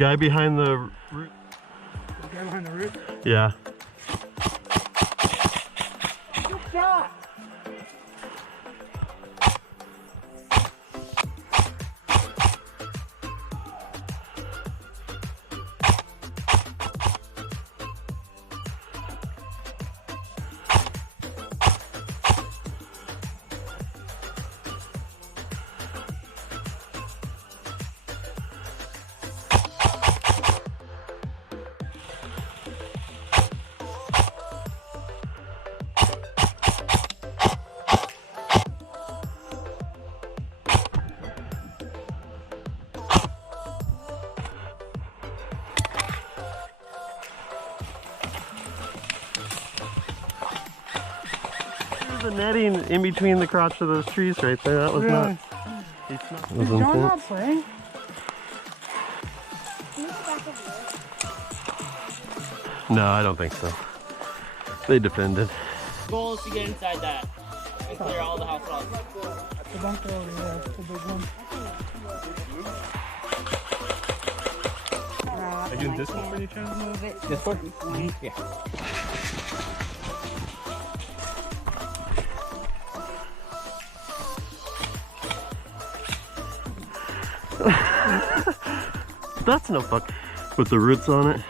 Guy behind the root. The guy behind the root? Yeah. Good shot! The netting in between the crotch of those trees right there. That was Really? not. Is John not playing? No, I don't think so. They defended. The goal is to get inside that and clear all the house walls. The bunker over there, the big one. Are you doing this one for you, Chad? Move it. This one? Mm-hmm. Yeah. That's no fuck. With the roots on it.